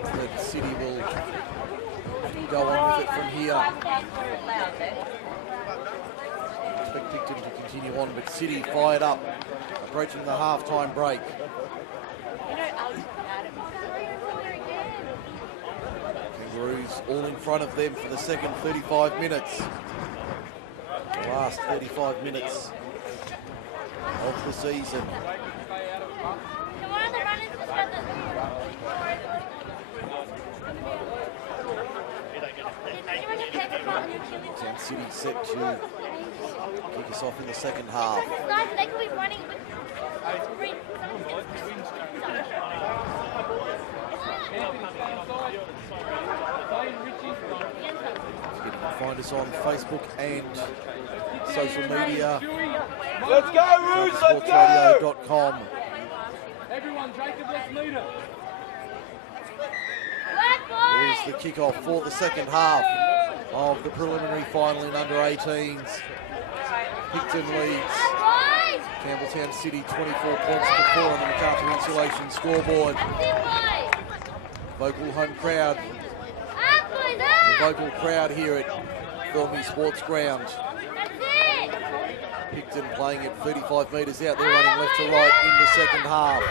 expect that City will go on with it from here. Expect Picton to continue on, but City fired up, approaching the half-time break. Kangaroos all in front of them for the second 35 minutes. The last 35 minutes of the season. Town City set to kick us off in the second half. They could be running with You can find us on Facebook and social media. Let's go, Roos, let's go! Sportsradio.com. Everyone, Jacob, let's lead it. There's the kickoff for the second half of the preliminary final in under 18s. Picton leads Campbelltown City 24 points to 4 on the MacArthur Insulation scoreboard. Vocal home crowd. The vocal crowd here at Filmy Sports Ground. Picton playing at 35 metres out. They're running left to right in the second half.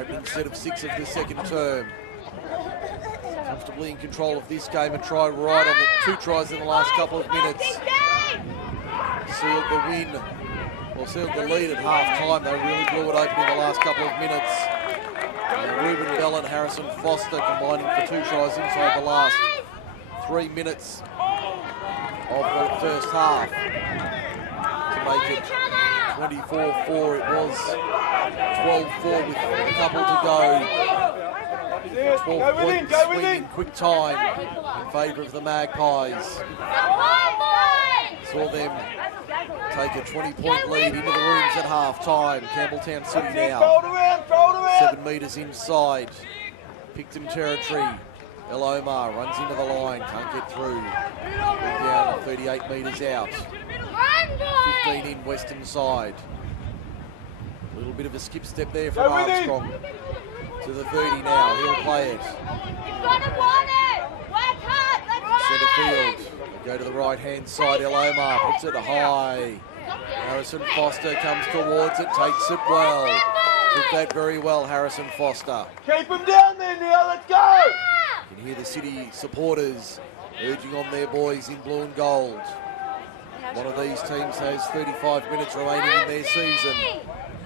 Opening set of 6 of the second term. Comfortably in control of this game and try right on the 2 tries in the last couple of minutes. Sealed the win, or sealed the lead at half time. They really blew it open in the last couple of minutes. Ruben Bell and Harrison Foster combining for 2 tries inside the last 3 minutes of the first half to make it 24-4. It was 12-4 with a couple to go. 12-point swing in quick time in favour of the Magpies. Saw them take a 20-point lead into the rooms at half-time. Campbelltown City now 7 metres inside Picton territory. El Omar runs into the line, can't get through. Down 38 metres out. 15 in western side. A little bit of a skip step there from Armstrong. To the 30 now, he'll play it. Centre field, they go to the right hand side, El Omar puts it high. Harrison Foster comes towards it, takes it well. Took that very well, Harrison Foster. Keep him down there, Neil, let's go! You can hear the City supporters urging on their boys in blue and gold. One of these teams has 35 minutes remaining in their season.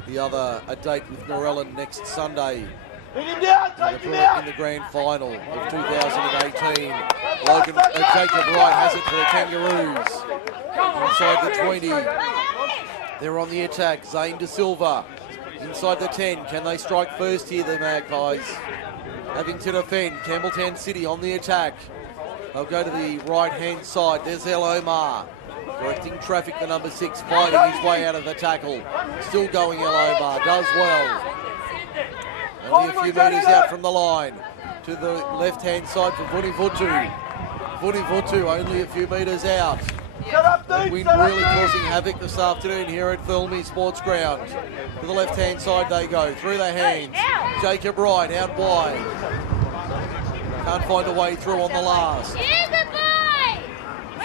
The other, a date with Norellan next Sunday. Hit him down, take him out! In the grand final of 2018. Jacob Wright has it for the Kangaroos. Inside the 20. They're on the attack. Zane De Silva inside the 10. Can they strike first here, the Magpies? Having to defend. Campbelltown City on the attack. They'll go to the right-hand side. There's El Omar. Directing traffic, the number 6, fighting his way out of the tackle. Still going, El Omar. Does well. Only a few metres out from the line. To the left-hand side for Vunivutu. Vunivutu only a few metres out. The wind really causing havoc this afternoon here at Filmy Sports Ground. To the left-hand side they go, through their hands. Jacob Wright out wide. Can't find a way through on the last.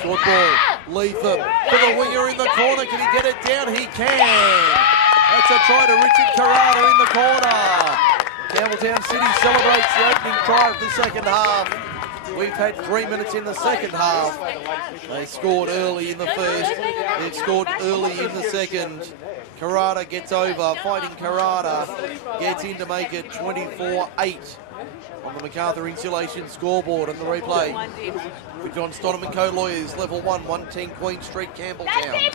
Short ball, Leatham for the winger in the corner. Can he get it down? He can. That's a try to Richard Carrata in the corner. Campbelltown City celebrates the opening try of the second half. We've had 3 minutes in the second half. They scored early in the first. They've scored early in the second. Carrata gets over. Fighting Carrata gets in to make it 24-8 on the MacArthur Insulation scoreboard and the replay. For John Stonham & Co Lawyers, level 1, 110 Queen Street, Campbelltown.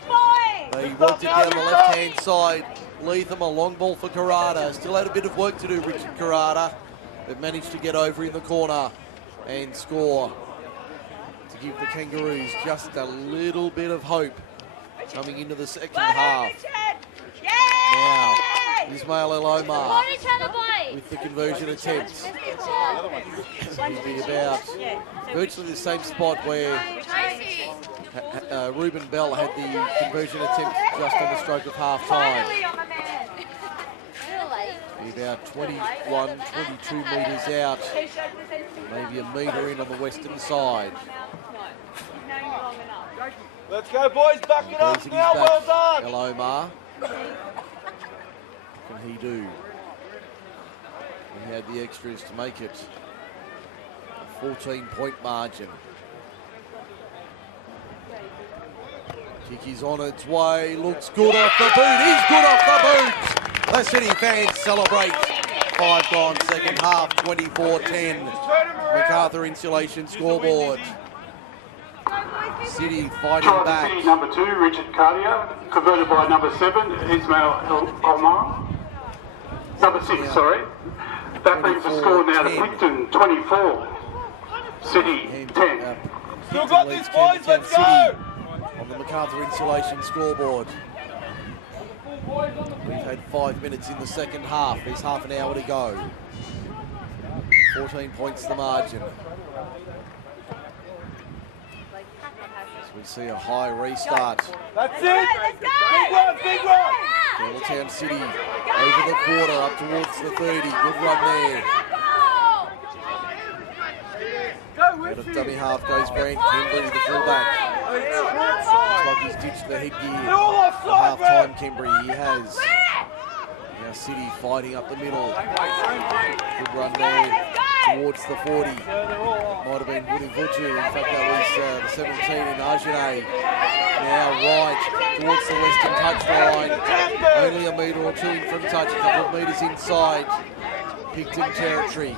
They worked it down the left-hand side. Leatham, a long ball for Carrata. Still had a bit of work to do, Richard Carrata, but managed to get over in the corner and score to give the Kangaroos just a little bit of hope coming into the second half. Now, Ismail El Omar with the conversion attempts. He'd be about virtually the same spot where Ruben Bell had the conversion attempt just on the stroke of half time. about 21, 22 metres out. Maybe a metre in on the western side. Let's go, boys. Back it up Breezing now. his Well back. done. Elomar. What can he do? He had the extras to make it a 14-point margin. Kick is on its way. Looks good off the boot. He's good off the boot. The City fans celebrate. 5 gone, second half, 24-10. MacArthur Insulation scoreboard. City fighting back. City number 2, Richard Cartier, converted by number 7, Ismail Omar. Number 6, sorry. That brings the score now to Picton 24, City 10. Still got this, boys. Let's go. On the MacArthur Insulation scoreboard. We've had 5 minutes in the second half. There's half an hour to go. 14 points the margin. So we see a high restart. That's it. Big run, big run. Campbelltown City over the quarter up towards the 30. Good run there. Out of dummy half goes Grant Kembry, the fullback. Looks like he's ditched the headgear. Half-time Kembry, he has. Now City fighting up the middle. Good run there towards the 40. Might have been Woody Vuchu. In fact, that was the 17 in Arjane. Now right towards the western touchline. Only a metre or 2 in from touch. A couple of metres inside Picton territory.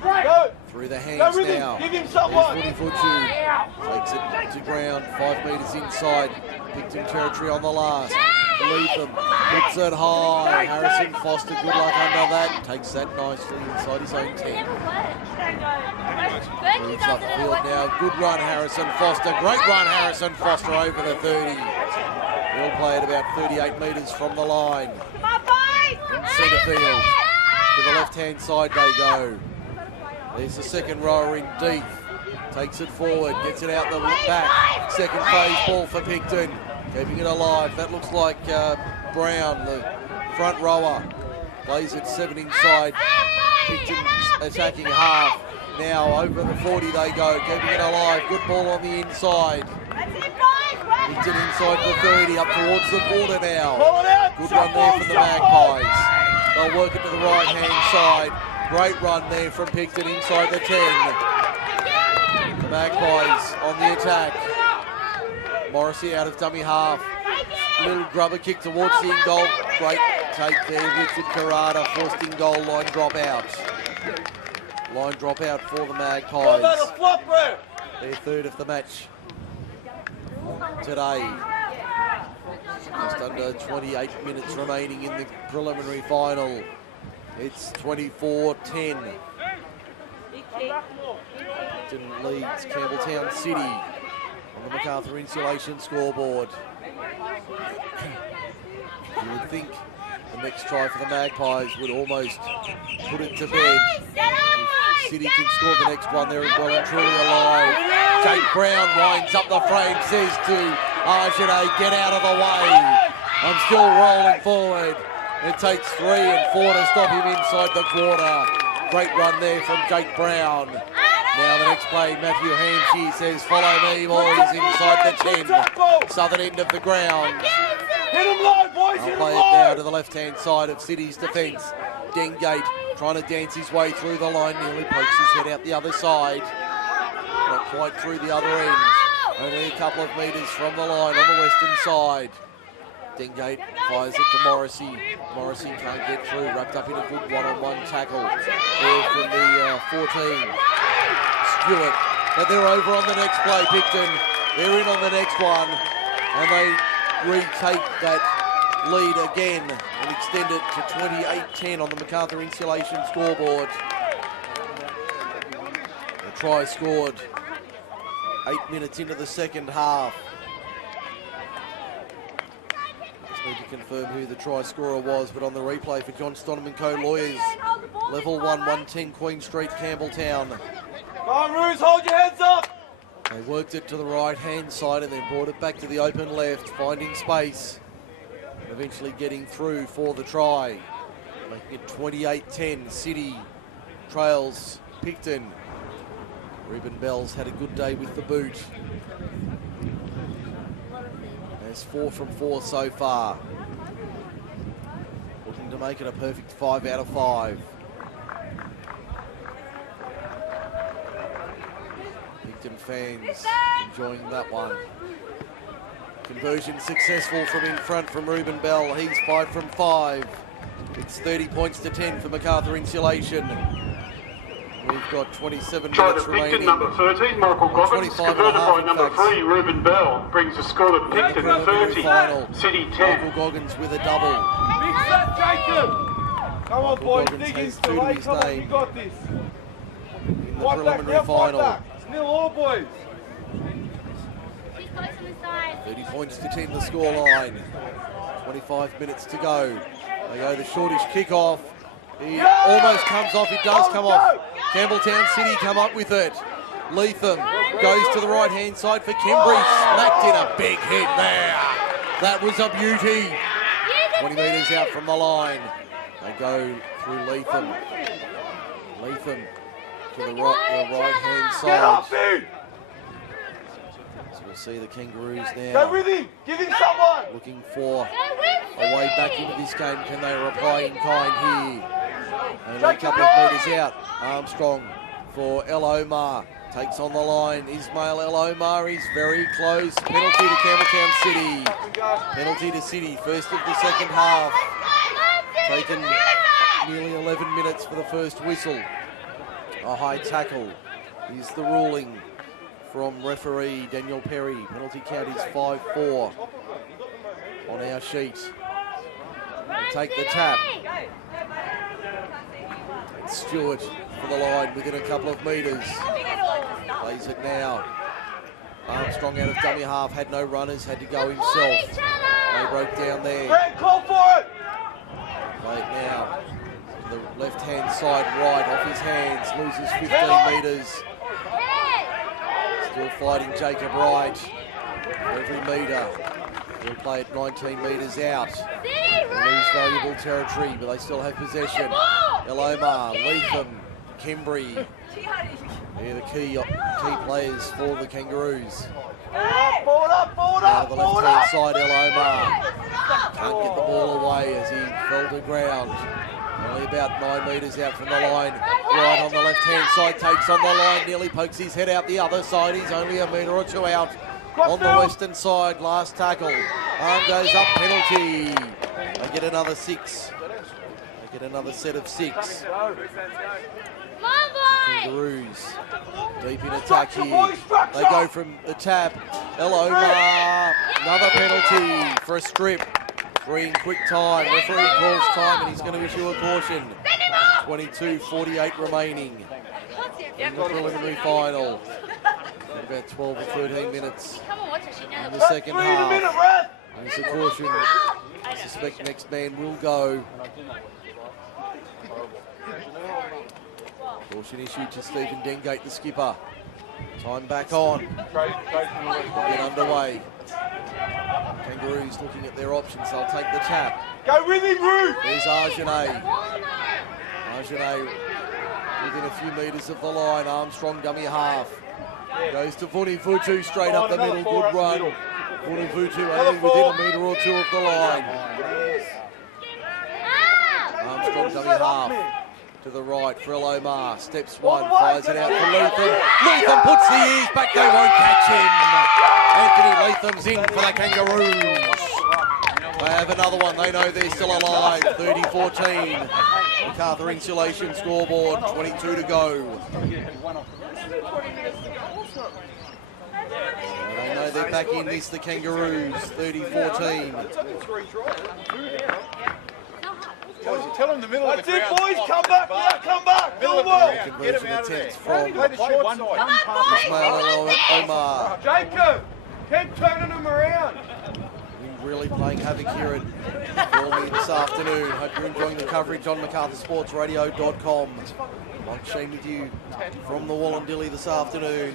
Go. Through the hands now. Give him someone. Woody Vuchu takes it to ground. 5 metres inside Picton territory on the last. Leatham puts it high. Harrison Foster, good luck under that. Takes that nicely inside his own 10. Moves up the field now. Good run, Harrison Foster. Great run, Harrison Foster over the 30. He'll play at about 38 metres from the line. In centre field. To the left-hand side they go. There's the second rower in deep. Takes it forward, gets it out the back. Second phase ball for Picton. Keeping it alive. That looks like Brown, the front rower. Plays it 7 inside. Picton attacking half. Now over the 40 they go. Keeping it alive. Good ball on the inside. Picton inside the 30. Up towards the border now. Good run there from the Magpies. They'll work it to the right-hand side. Great run there from Picton inside the 10. The Magpies on the attack. Morrissey out of dummy half. Little grubber kick towards the in goal. Great take there. Richard Karada forced in goal. Line drop out. Line drop out for the Magpies. Their 3rd of the match today. Just under 28 minutes remaining in the preliminary final. It's 24-10. Picton leads Campbelltown City on the MacArthur Insulation scoreboard. You would think the next try for the Magpies would almost put it to bed. If City can score the next one, they're well and truly alive. Jake Brown winds up the frame, says to Arjane, get out of the way. I'm still rolling forward. It takes 3 and 4 to stop him inside the quarter. Great run there from Jake Brown. Now the next play, Matthew Hampshire says, follow me, boys, inside the 10. Southern end of the ground. Hit him low, boys. I'll play it now to the left-hand side of City's defence. Dengate trying to dance his way through the line, nearly pokes his head out the other side. Not quite through the other end. Only a couple of metres from the line on the western side. Dengate fires it to Morrissey. Morrissey can't get through, wrapped up in a good one-on-one tackle there from the 14. Stewart, but they're over on the next play, Picton. They're in on the next one, and they retake that lead again and extend it to 28-10 on the MacArthur Insulation scoreboard. The try scored 8 minutes into the second half. Need to confirm who the try scorer was, but on the replay for John Stonham & Co. Lawyers, level 1, 110 Queen Street, Campbelltown. Kangaroos, hold your heads up. They worked it to the right-hand side and then brought it back to the open left, finding space, and eventually getting through for the try. Making it 28-10. City trails Picton. Ruben Bell's had a good day with the boot. There's 4 from 4 so far. Looking to make it a perfect 5 out of 5. Picton fans enjoying that one. Conversion successful from in front from Ruben Bell. He's 5 from 5. It's 30 points to 10 for MacArthur Insulation. We've got 27 minutes remaining. Number 13, Michael Goggins, converted by number 3, Ruben Bell, brings the score to Picton 30, City 10. Michael Goggins with a double. Mix that, Jacob. Come on, boys, Goggins dig has into 2 to it. his Come on, name. you got this. In the Fight back preliminary now, fight final. back. It's nil all, boys. 30 points to 10 the scoreline. 25 minutes to go. They go the shortish kickoff. He almost comes off. It does come off. Campbelltown City come up with it. Leatham goes to the right-hand side for Kimbry. Smacked in a big hit there. That was a beauty. 20 metres out from the line. They go through Leatham. Leatham to the right-hand side. So we'll see the Kangaroos Go now with him. Give him someone. looking for a way back into this game. Can they reply in kind here? Only a couple of metres out. Armstrong for El Omar. Takes on the line. Ismail El Omar is very close. Penalty to Campbelltown City. Penalty to City. First of the second half. Taken nearly 11 minutes for the first whistle. A high tackle is the ruling from referee Daniel Perry. Penalty count is 5-4 on our sheet. We'll take the tap. Stewart for the line within a couple of metres. Plays it now. Armstrong out of dummy half, had no runners, had to go himself. They broke down there. Brent, call for it. Play it now. The left-hand side right off his hands, loses 15 metres. Still fighting Jacob Wright. Every metre. We'll play it 19 metres out. They lose valuable territory, but they still have possession. El Omar, Leatham, Kimbry. They're the key players for the Kangaroos. Forward up, forward Out up, of the forward left-hand up. side, El Omar. Can't get the ball away as he fell to ground. Only about 9 metres out from the line. Right on the left-hand side, takes on the line, nearly pokes his head out the other side. He's only a metre or 2 out. On the western side, last tackle. Arm goes up, penalty. They get another 6. They get another set of 6. Kangaroos deep in attack here. They go from the tap. El Omar, another penalty for a strip. 3 in quick time. Referee calls time and he's going to issue a caution. 22:48 remaining in the preliminary final. About 12 or 13 minutes in the second half. There's a caution. I suspect next man will go. Caution issued to Stephen Dengate, the skipper. Time back on. Get underway. Kangaroos looking at their options. They'll take the tap. Go with him, Ruth. There's Arjane. Arjane within a few metres of the line. Armstrong dummy half. Goes to Vunivutu straight up the middle. Good run. Vunivutu only within a metre or 2 of the line. Armstrong dummy half. To the right for El Omar. Steps 1, fires it out for Leatham. Leatham puts the ears back. They won't catch him. Anthony Leatham's in for the Kangaroos. They have another one. They know they're still alive. 30-14. MacArthur Insulation scoreboard. 22 to go. They know they're back in this, the Kangaroos. 30-14. Tell them the middle of the That's ground. it, boys. Come back now. Come back. Middle of the Well. ground. Get them Conversion out of there. attempts from Play the short side. Ismail El Omar. Jacob, keep turning them around. Really playing havoc here at Filmy this afternoon. Hope you're enjoying the coverage on MacArthurSportsRadio.com. Mike Shean with you from the Wallandilly this afternoon.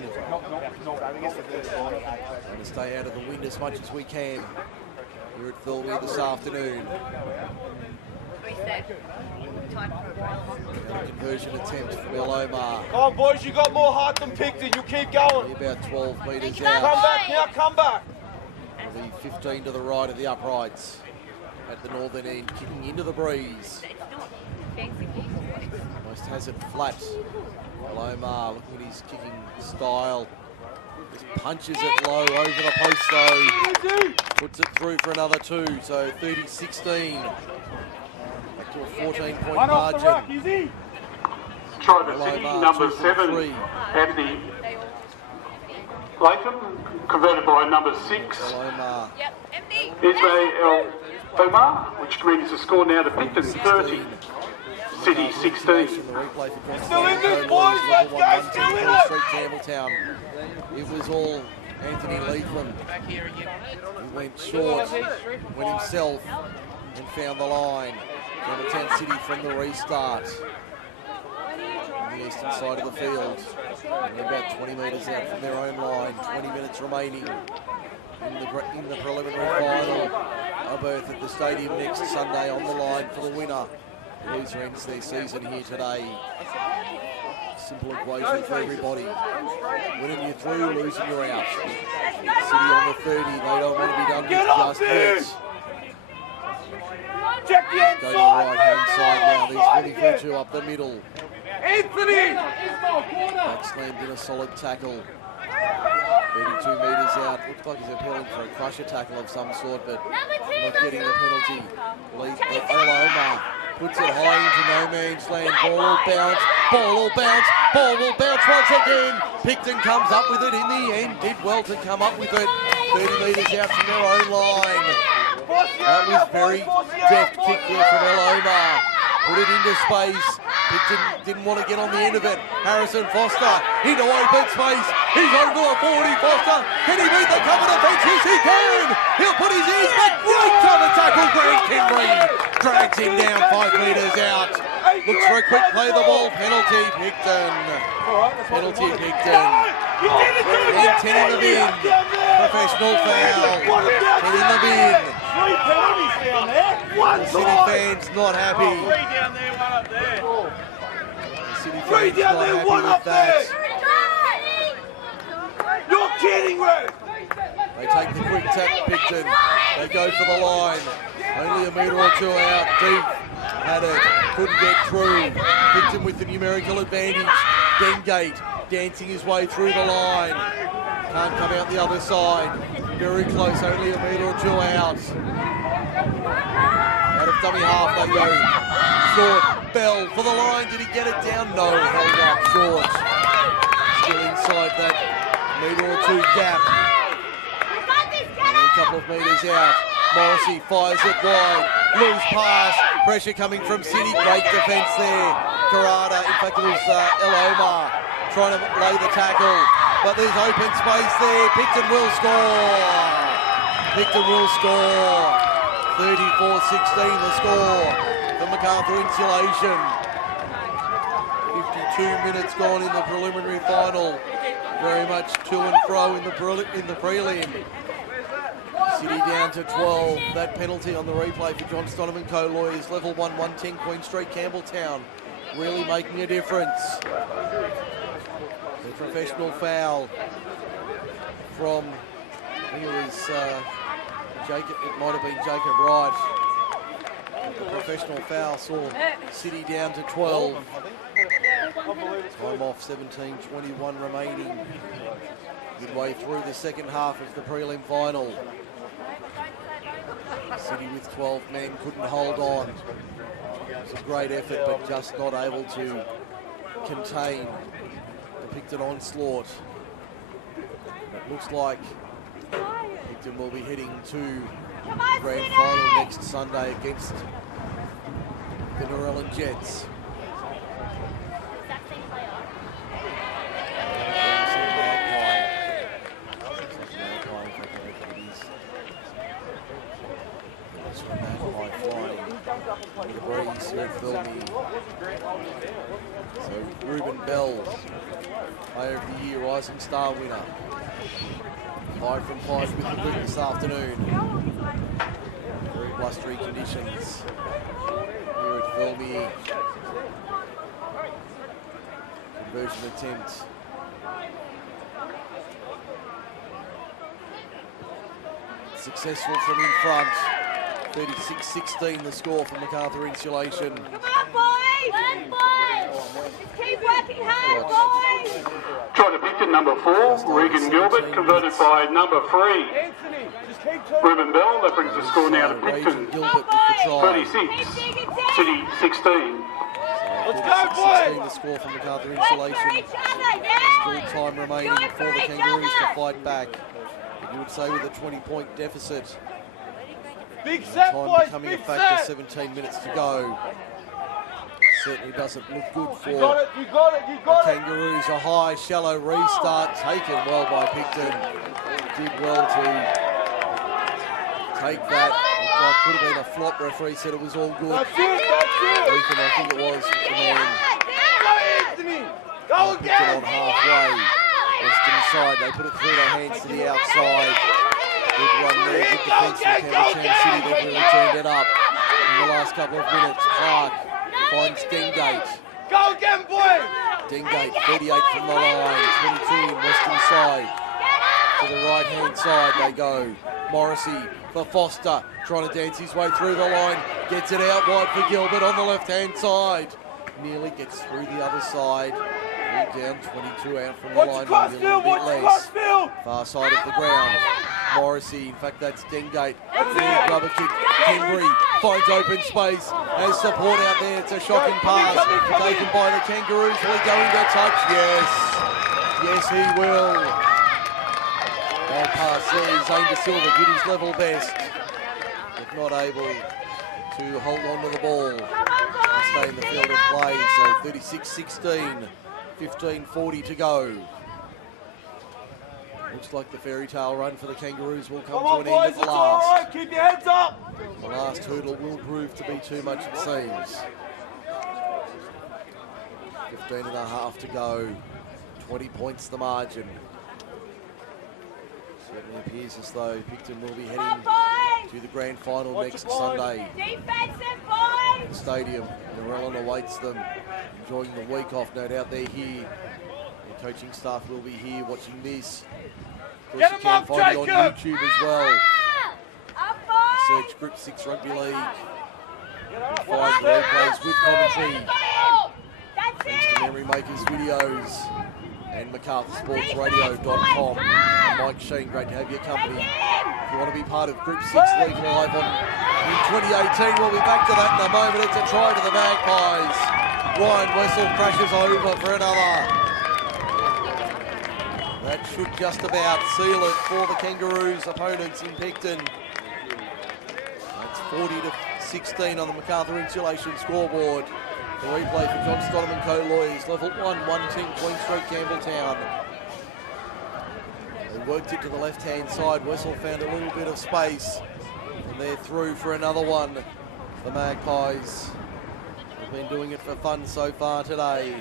Trying to stay out of the wind as much as we can here at Filmy this afternoon. Conversion attempt from Elomar. Come on, boys, you got more heart than Picton. You keep going. About 12 metres Come out. back now, come back. The 15 to the right of the uprights at the northern end, kicking into the breeze. Almost has it flat. Elomar, looking at his kicking style. Just punches it low over the post though. Puts it through for another 2, so 30-16. Back to a 14-point margin. Try the City, Elomar, number 2 from 7, 3. Anthony Latham, converted by number 6. Elomar. Ismail Omar, which means the score now to Picton 30, City 16. Still in this, boys, let's go, still in it. Street, Campbelltown. It was all Anthony Latham. He went short, went himself, and found the line. Campbelltown City from the restart. On the eastern side of the field. And about 20 metres out from their own line. 20 minutes remaining in the preliminary final. A berth at the stadium next Sunday on the line for the winner. The loser ends their season here today. Simple equation for everybody. Winning you're through, losing you're out. City on the 30, they don't want to be done with just yet. Check the Go to the right hand side now, there's 22 up the middle. Anthony! Back slammed in a solid tackle. 32 metres out. Looks like he's appealing for a crusher tackle of some sort, but not getting the penalty. Elomar puts it high into no man's land. Ball will bounce. Ball will bounce. Ball will bounce once again. Picton comes up with it in the end. Did well to come up with it. 30 metres out from their own line. That was very deft kick there from Elomar. Put it into space. Picton didn't want to get on the end of it. Harrison Foster into open space. He's over the 40. Foster, can he beat the cover defence? Yes, he can. He'll put his ears back. Great cover tackle. Grant Kimbrey drags him down 5 metres out. Looks for a quick play the ball. Penalty Picton. Penalty Picton. And 10 in the bin. Professional foul. 10 in the bin. 3 penalties down there. The City fans not happy. 3 down there, 1 up there. The City 3 fans down not there, happy 1 with up that. there. You're kidding, Ray. They take the quick tap, Picton. They go for the line. Only a metre or 2 out. Deep had it. Couldn't get through. Picton with the numerical advantage. Dengate dancing his way through the line. Can't come out the other side. Very close. Only a metre or 2 out. Out of dummy half they go. Short. Bell for the line. Did he get it down? No. Held up short. Still inside that metre or 2 gap. A couple of metres out. Morrissey fires it wide. Loose pass. Pressure coming from City. Great defence there. Karada. In fact, it was Elomar trying to lay the tackle. But there's open space there. Picton will score. Picton will score. 34-16 the score for MacArthur Insulation. 52 minutes gone in the preliminary final. Very much to and fro in the prelim. City down to 12. That penalty on the replay for John Stoneman co-lawyers. Level 1, 110 Queen Street, Campbelltown. Really making a difference. The professional foul from, I think it was Jacob, it might have been Jacob Wright. The professional foul saw City down to 12. Time off, 17:21 remaining. Midway through the second half of the prelim final. City with 12 men couldn't hold on. It was a great effort, but just not able to contain the Picton onslaught. It looks like Picton will be heading to the grand final next Sunday against the Narellan Jets. The breeze here at Filmy. So Ruben Bell, Player of the Year, Rising Star winner. 5 from 5 with the win this afternoon. Very blustery conditions here at Velmy. Conversion attempt. Successful from in front. 36-16 the score for MacArthur Insulation. Come on, boys! Just keep working hard, boys! Try to Picton number 4, Regan Gilbert, converted by number 3, Ruben Bell. That brings the score now to Picton, Gilbert with the try. 36, City 16. Let's go, boys! The score for MacArthur Insulation. Still time remaining for the Kangaroos to fight back. You would say with a 20-point deficit. Big set, Time boys! becoming Big a factor, set! 17 minutes to go. Certainly doesn't look good for You got it, you got it, you got the it! Kangaroos. A high, shallow restart taken well by Picton. Did well to take that. Looked like could have been a flop. Referee said it was all good. That's it, that's it! Ethan, I think it was the man. Go, Anthony! Go Picton again! on halfway. Western side, they put it through their hands to the outside. Good run there, good defence from Campbelltown City. They've really turned it up in the last couple of minutes. Clark finds Dengate. Go again, boys! Dengate, 38 from the line, 22 in Western side. To the right-hand side they go. Morrissey for Foster, trying to dance his way through the line. Gets it out wide for Gilbert on the left-hand side. Nearly gets through the other side. All down, 22 out from the line. Watch your Nearly a bit less. crossfield! Far side of the ground. Morrissey, in fact that's Dengate. That's it. Rubber kick. Henry finds open space. Has support out there. It's a shocking pass. Taken by the Kangaroos. Will he go into touch? Yes. Yes, he will. Well pass there. Zane De Silva did his level best. But not able to hold on to the ball. Stay in the field of play. So 36-16. 15:40 to go. Looks like the fairy tale run for the Kangaroos will come Come to on, an boys, end it's at all last. right. Keep your heads up. The last hurdle will prove to be too much, it seems. 15 and a half to go. 20 points the margin. Certainly appears as though Picton will be heading to the grand final next Sunday. Defensive, boys! The stadium, Narellan awaits them, enjoying the week off. No doubt they're here. The coaching staff will be here watching this. Of course, Get you 'em can up, find it on Jacob! YouTube as well. Up, boys! Search Group 6 Rugby League. Get up. Find replays with commentary. That's Thanks to it! Memory Makers Videos and MacArthurSportsRadio.com. I'm Mike Shean, great to have your company. If you want to be part of Group 6 League Live in 2018, we'll be back to that in a moment. It's a try to the Magpies. Ryan Wessel crashes over for another. That should just about seal it for the Kangaroos opponents in Picton. That's 40-16 on the MacArthur Insulation scoreboard. The replay for John Stonham and Co Lawyers, level 1, 110 Queen Street, Campbelltown. They worked it to the left-hand side. Wessel found a little bit of space, and they're through for another one. The Magpies have been doing it for fun so far today.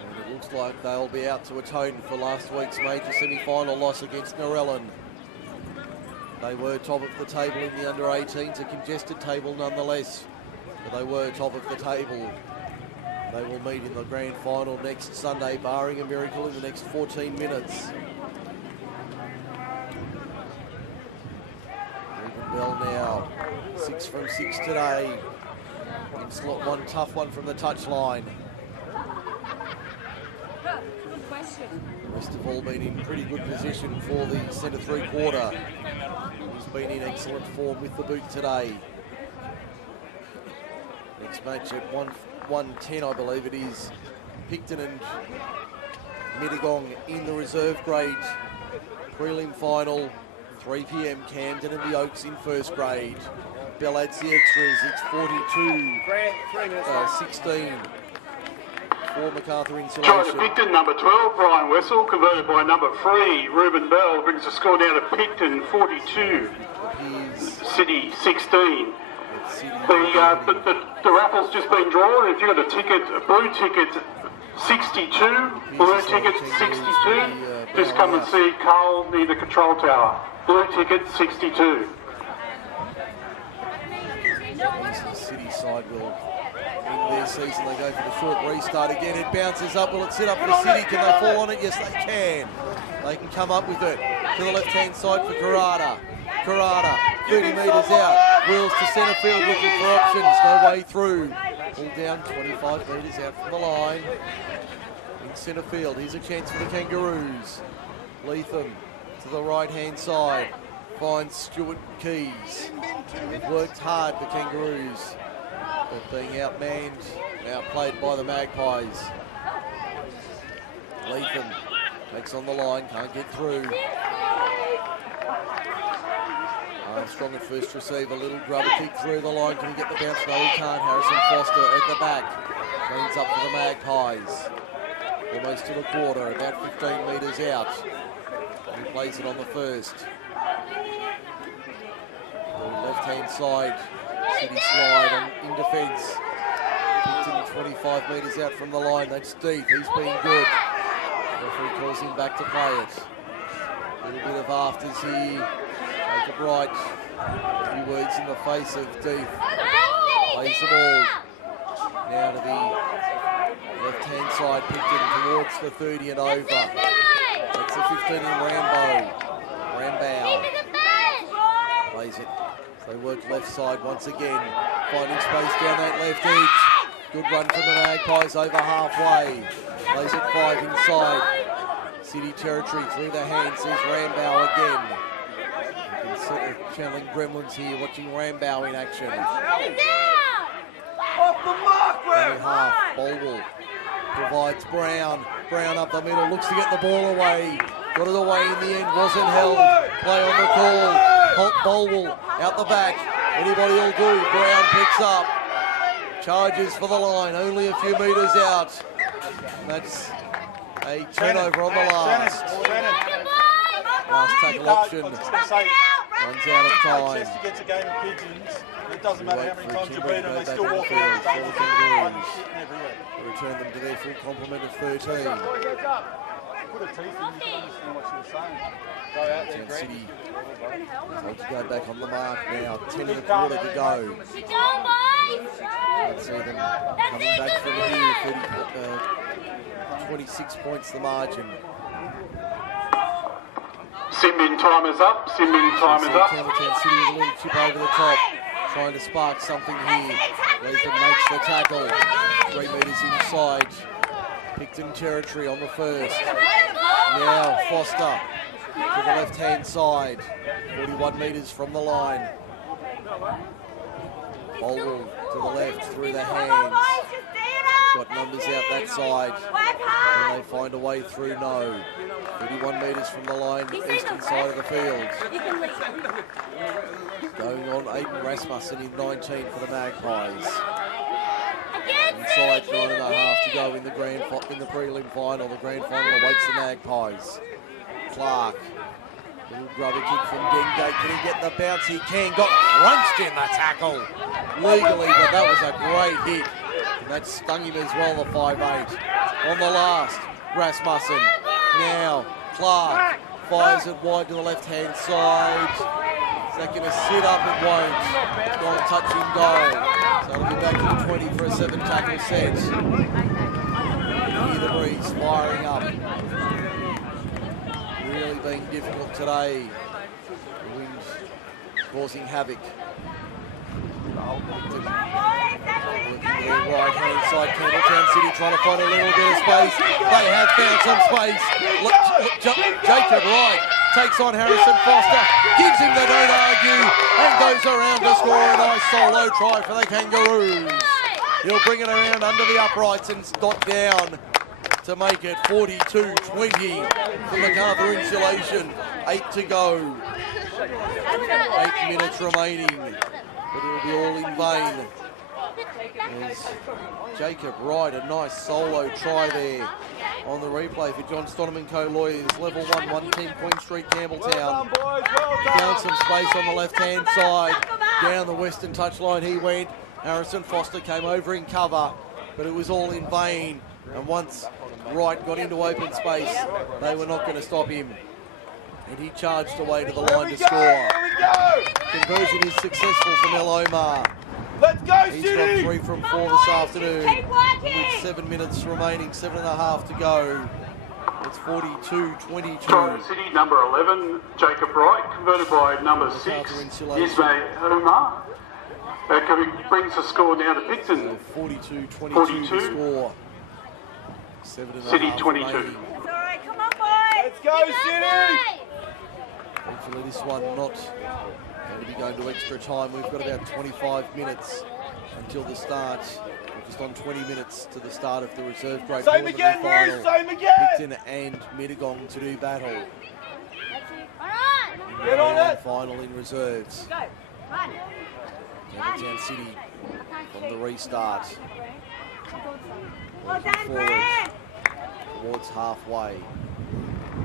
And it looks like they'll be out to atone for last week's major semi-final loss against Narellan. They were top of the table in the under-18s, a congested table nonetheless. But they were top of the table. They will meet in the grand final next Sunday, barring a miracle in the next 14 minutes. Ruben Bell now, 6 from 6 today. In slot one, tough one from the touchline. Good question. The rest have all been in pretty good position for the centre three-quarter. He's been in excellent form with the boot today. Next match at 1:10, I believe it is. Picton and Mittagong in the reserve grade prelim final. 3 p.m. Camden and the Oaks in first grade. Bell adds the extras. It's 42-16 for MacArthur Try to Insulation. Picton, number 12, Brian Wessel, converted by number 3, Ruben Bell, brings the score down to Picton 42, City 16. The raffle's just been drawn. If you've got a ticket, a blue ticket 62, blue ticket 62, just come and see Carl near the control tower. Blue ticket 62. side will end their season. They go for the short restart again. It bounces up. Will it sit up for City? Can they fall on it? Yes, they can. They can come up with it. To the left-hand side for Karada. Karada, 30 metres out. Wheels to centre field looking for options. No way through. All down 25 metres out from the line. In centre field, here's a chance for the Kangaroos. Leatham to the right-hand side. Finds Stuart Keys. They've worked hard, the Kangaroos, but being outmanned, outplayed by the Magpies. Leatham takes on the line, can't get through. Armstrong at first receive, a little grubber kick through the line. Can he get the bounce? No, he can't. Harrison Foster at the back. Cleans up for the Magpies. Almost to the quarter, about 15 metres out. He plays it on the first. Left-hand side, City slide on in defence. Picton 25 metres out from the line. That's deep. He's been good. The referee calls him back to play it. A little bit of afters here. Jacob Wright. A few words in the face of Deep. Plays the ball. Now to the left-hand side. Picton towards the 30 and over. That's the 15 in Rambo. Plays it. They work left side once again. Finding space down that left edge. Good run from the Magpies over halfway. Plays it 5 inside. City territory through the hands. There's Rambo again. You can see channeling Gremlins here, watching Rambo in action. Off the mark, Only half. Bolwell provides Brown. Brown up the middle, looks to get the ball away. Got it away in the end, wasn't held. Play on the call. Holt Bolwell out the back. Anybody will do. Brown picks up. Charges for the line, only a few metres out. And that's a turnover on the last. Last tackle option. Runs out of time. Chester gets a game of pigeons. It doesn't matter how many times you beat them, they still walk Kangaroos. around. Return them to their full complement of 13. Put a teeth in, you can understand what she was saying. Go out there, Greg. City told to go back on the mark now. 10 and a quarter to go. Let's see them coming back from here. 26 points the margin. Simbin time is up. Simbin time is up. Campbelltown City with a little chip over the top. Trying to spark something here. Leatham makes the tackle. 3 metres inside. Picton territory on the first. Now Foster to the left-hand side. 41 metres from the line. Bolwell to the left, through the hands. Got numbers out that side. And they find a way through, no. 31 metres from the line, eastern side of the field. Going on, Aiden Rasmussen in 19 for the Magpies. Inside 9.5 to go in the prelim final. The grand final awaits the Magpies. Clark, little grubber kick from Dengate. Can he get the bounce? He can. Got crunched in the tackle legally, but that was a great hit. And that stung him as well, the 5'8". On the last, Rasmussen. Now, Clark fires it wide to the left-hand side. Is that going to sit up? It won't. It's going to touch in goal. So it'll be back to the 20 for a 7-tackle set. Hear the breeze firing up. Really being difficult today. The wind causing havoc. Looking to their right-hand side, Campbelltown City trying to find a little bit of space. They have found some space. Jacob Wright takes on Harrison Foster, gives him the don't argue, and goes around to score a nice solo try for the Kangaroos. He'll bring it around under the uprights and dot down to make it 42-20 for MacArthur Insulation. 8 to go. 8 minutes remaining. But it'll be all in vain. There's Jacob Wright, a nice solo try there on the replay for John Stoneman Co-Lawyers. Level 1 team, Queen Street, Campbelltown. Found some space on the left-hand side. Down the western touchline he went. Harrison Foster came over in cover, but it was all in vain. And once Wright got into open space, they were not going to stop him. And he charged away to the line to score. Conversion is successful for Mel Omar. Let's go, He's City! got 3 from 4 this afternoon. Keep working. With 7 minutes remaining, 7.5 to go. It's 42-22. Try City, number 11, Jacob Wright, converted by number 6, Ismail Umar. That brings the score now to Picton. 42-22 the score. 7.5 City 22. remaining. That's all right. Come on, boys. Let's go, City! Hopefully this one not going to be going to extra time. We've got about 25 minutes until the start. We're just on 20 minutes to the start of the reserve grade Same preliminary again, final. Bruce, same again! Picton and Mittagong to do battle. All right. Get on it! Final in reserves. Go. Run. Campbelltown City from the restart. Well done, Forward Brad. towards halfway.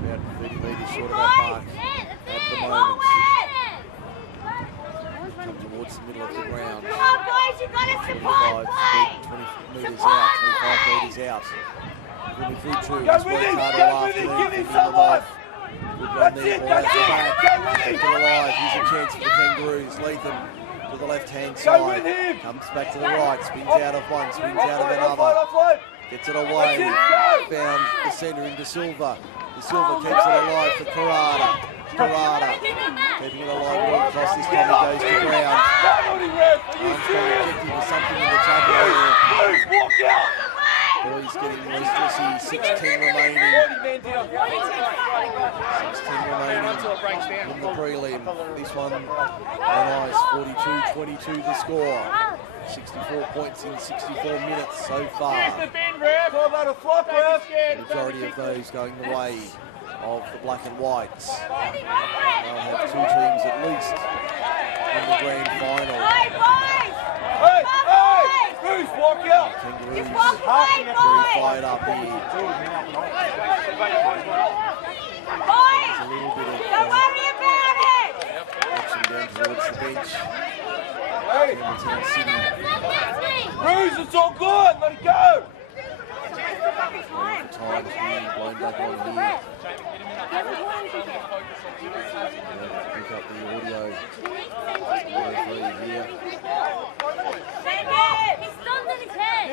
About 30 metres short of that mark at the moment. Come towards the middle of the ground. Come on, boys. You've got to 25 support, play. metres out, 25 metres out. Really good too. Go with him, go with him, give him some life. Good run That's there, it, boys. that's it, Back. go with him. Keep it alive. Here's a chance for the Kangaroos. Latham to the left-hand Go side. with him. Comes back to the right. Spins out of one, spins out of Offload, another. offload, offload. Gets it away. That's it, go. Found the centre into Silva. The Silva keeps it alive for Karada. Karada keeping it alive all across this time. He goes to ground. Penalty ref, are you Arms serious? objective or something in the table there. Bruce, walk out! Boys getting restless here. 16 remaining. 16 remaining in the prelim. This one on ice. 42-22 the score. 64 points in 64 minutes so far. Talk about a flop, ref. The majority of those going the way of the black and whites. They'll have 2 teams at least in the grand final. Hey, boys. Hey, hey! Bruce, walk out! Kangaroos Just walk very away, boys. fired up here. Boys. A little bit of Don't worry about it. action down towards the bench. Hey, Campbelltown City. Bruce, it's all good, let it go! Time to be blown back on here. Pick up the audio. Referee here.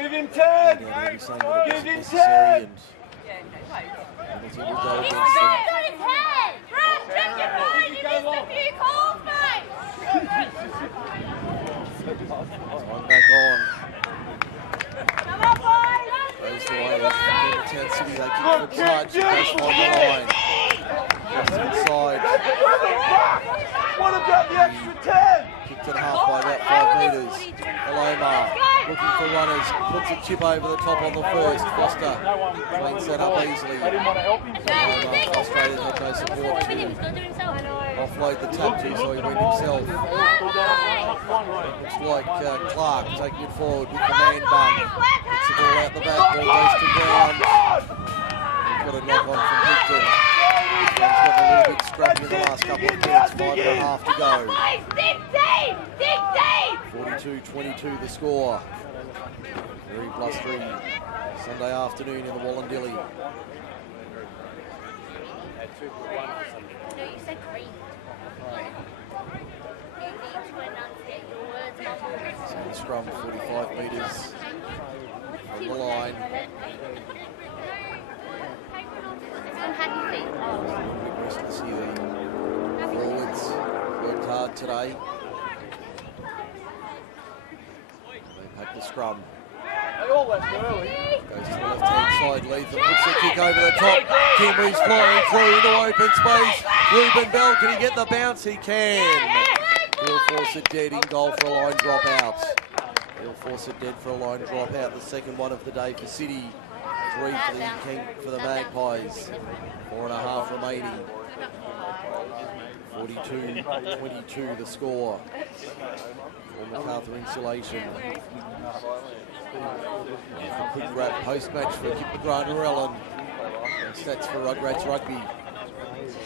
Give him 10! Down here, he's saying that it Give wasn't him necessary 10! and penalty will go against them. Time back on. Come on, boys. Goes the way of Campbelltown City. They kick the touch. Goes on the line. Just inside. What about the extra 10? Kicked it half by about 5 metres. Alomar looking for runners. Puts a chip over the top on the first. Foster cleans that up easily. Alomar frustrated, had no support to offload the tap to, so he went himself. Looks like Clark taking it forward with the man bun. Gets the ball out the back, ball goes to ground. Got a knock on from Picton. He's got a little bit scrappy in the last couple of minutes, 5.5 to go. Boys, dig deep. Dig deep. 42-22 the score. 3+3 Sunday afternoon in the Wallandilly. No, you said green. You need to enunciate your words. So the scrum 45 metres from the line. Big restless here. Forwards worked hard today. They pack the scrum. They all left early. Goes to the left-hand side. Latham puts the kick over the top. Kimberly's flying through into open space. Ruben Bell, can he get the bounce? He can. He'll force it dead in goal for a line dropout. He'll force it dead for a line dropout. The second one of the day for City. 3 for the Magpies. 4.5 remaining. 42-22 the score. For MacArthur Insulation. A quick wrap post-match for Kip McGrath-Ellen. And stats for Rugrats Rugby.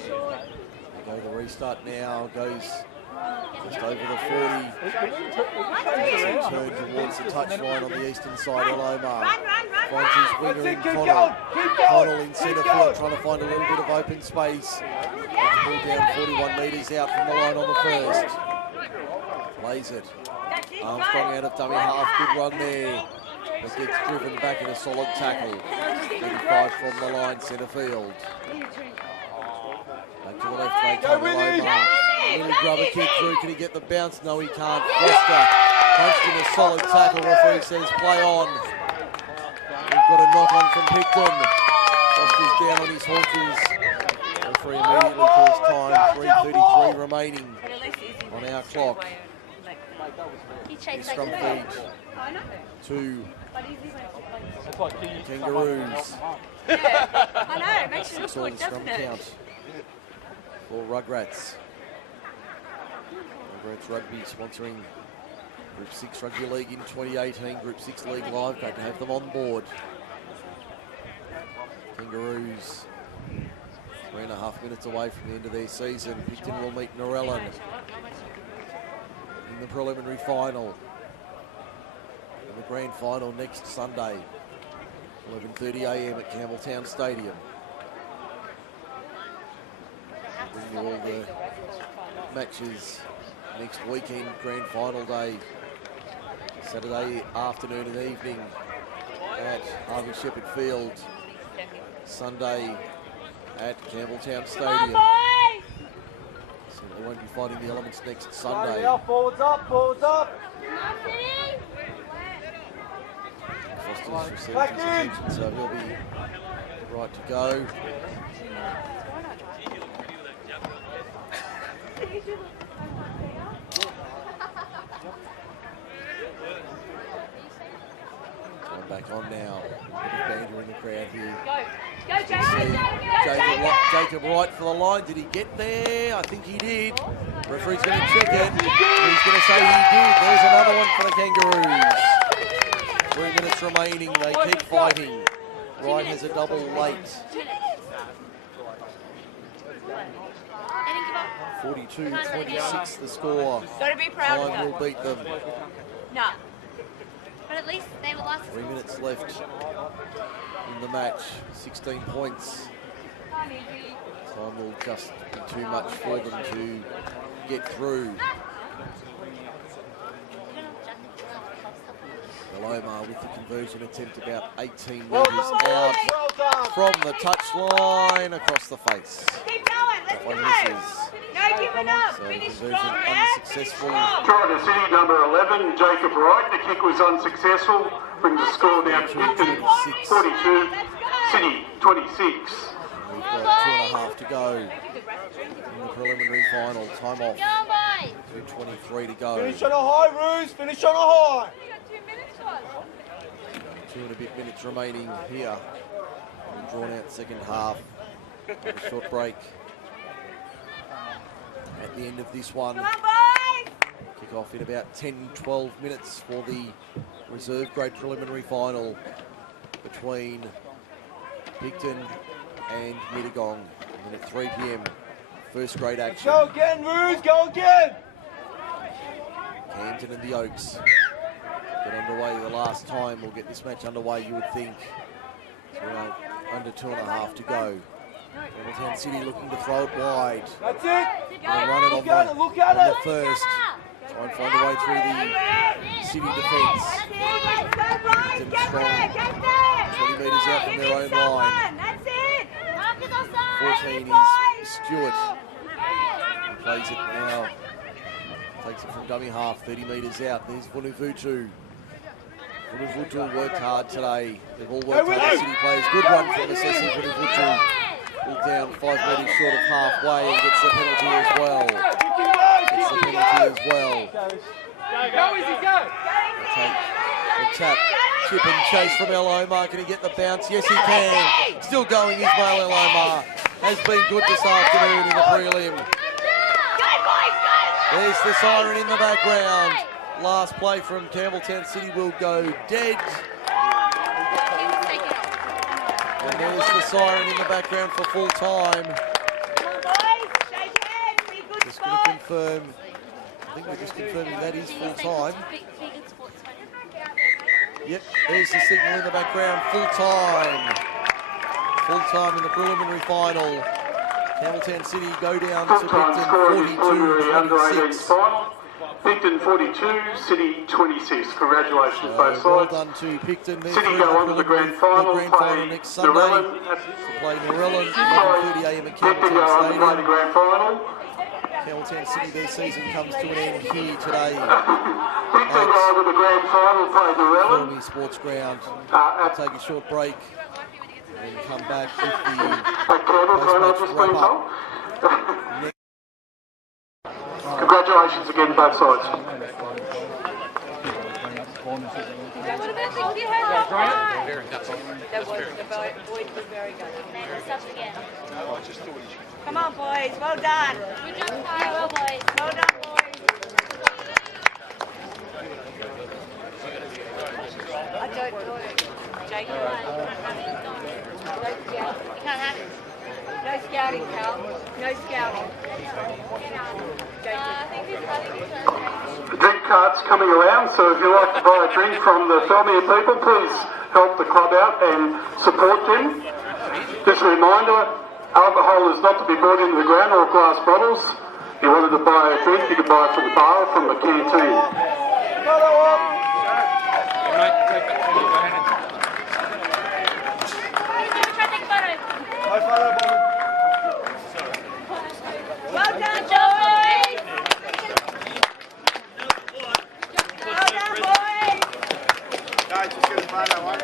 They go the restart now, goes just over the 40. Turn towards the touchline on the eastern side. Alomar finds his winger in Connell. Connell in centre field trying to find a little bit of open space. Pulled down 41 metres out from the line on the first. Plays it. Armstrong out of dummy half. Good run there. But gets driven back in a solid tackle. 35 from the line, centre field. Back to the left, they come Lomar. Little grubber kick through. Can he get the bounce? No, he can't. Foster punched in a solid tackle. Referee says play on. We've got a knock on from Picton. Foster's down on his haunches. Referee immediately calls time. 3:33 remaining on our clock. Scrum feed to Kangaroos. I know, it makes you look good, Scrum doesn't it? count for Rugrats. Rugrats Rugby sponsoring Group 6 Rugby League in 2018, Group 6 League Live. Great to have them on board. Kangaroos 3.5 minutes away from the end of their season. Picton will meet Narellan in the preliminary final. And the grand final next Sunday, 11:30 a.m. at Campbelltown Stadium. Bring you all the matches next weekend, grand final day, Saturday afternoon and evening at Harvey Shepherd Field, Sunday at Campbelltown Stadium. Certainly won't be fighting the elements next Sunday. Forwards up, forwards up. Foster's received his attention, so he'll be right to go. Time back on now. Banter in the crowd here. Go, Jacob! Jacob right for the line. Did he get there? I think he did. Referee's going to check it. He's going to say he did. There's another one for the Kangaroos. 3 minutes remaining. They keep fighting. Wright has a double late. 42-26 the score. Gotta be proud of Time will beat them. No. But at least they were last. 3 minutes left in the match. 16 points. Time will just be too much for them to get through. Lomar with the conversion attempt about 18 metres out from the touchline across the face. Keep going, let's That one go. misses. No giving up. So Finish conversion strong, yeah? unsuccessful. Try to City number 11, Jacob Wright. The kick was unsuccessful. Brings the score down to 42, City 26. We've got 2.5 to go in the preliminary final. Time off. 2:23 to go. Finish on a high, Roos. Finish on a high. 2 and a bit minutes remaining here. Drawn out second half. A short break at the end of this one. Come on, boys! Kick off in about 10-12 minutes for the reserve grade preliminary final between Picton and Mittagong. And then at 3 p.m, first grade action. Go again, Roos. Go again. Hampton and the Oaks get underway the last time. We'll get this match underway, you would think. So under 2.5 to go. Campbelltown City looking to throw it wide. That's it. Gonna run it on Look at the it. first. Try and find a way through the City defence. Picton strong. 20 metres out from their own line. 14 is Stewart. He plays it now. Takes it from dummy half, 30 metres out. There's Vunuvutu. Vunuvutu worked hard today. They've all worked hard, the City players. Good run from Assessing Vunuvutu. Pulled down 5 metres short of halfway and gets the penalty as well. Gets the penalty as well. Go, Izzy, go. Take the tap, chip and chase from Lomar. Can he get the bounce? Yes, he can. Still going, Ismail Lomar. Has been good this afternoon in the prelim. There's the siren in the background. Last play from Campbelltown City will go dead. And there's the siren in the background for full time. Just going to confirm. I think we're just confirming that is full time. Yep, there's the signal in the background. Full time. Full time in the preliminary final. Campbelltown City go down to Picton 42-26. Picton 42, City 26. Congratulations, both Well sides. done to Picton. They're City through go to on to the grand preliminary- final, play next Sunday. Narellan at Play Narellan, Sorry, 11:30 a.m. at Picton Campbelltown go on to play the Stadium. grand final. Campbelltown City, their season comes to an end here today. Picton go on to the grand final, play Narellan. Filmy Sports Ground. At We'll take a short break and come back with the Campbelltown, I've just been told. Congratulations again, both sides. What about the kid had that? Very good. That was the boys were very good. That's us again. Come on, boys. Well done. Good job, Kyle. Well, boys. Well done, boys. I don't know. Jake, you can't have it. No scouting, Cal. No scouting. Drink carts coming around, so if you'd like to buy a drink from the Felmere people, please help the club out and support them. Just a reminder, alcohol is not to be brought into the ground or glass bottles. If you wanted to buy a drink, you could buy it from the bar or from the canteen. Well done, boys! Well done, boys! Guys, just get a photo, one.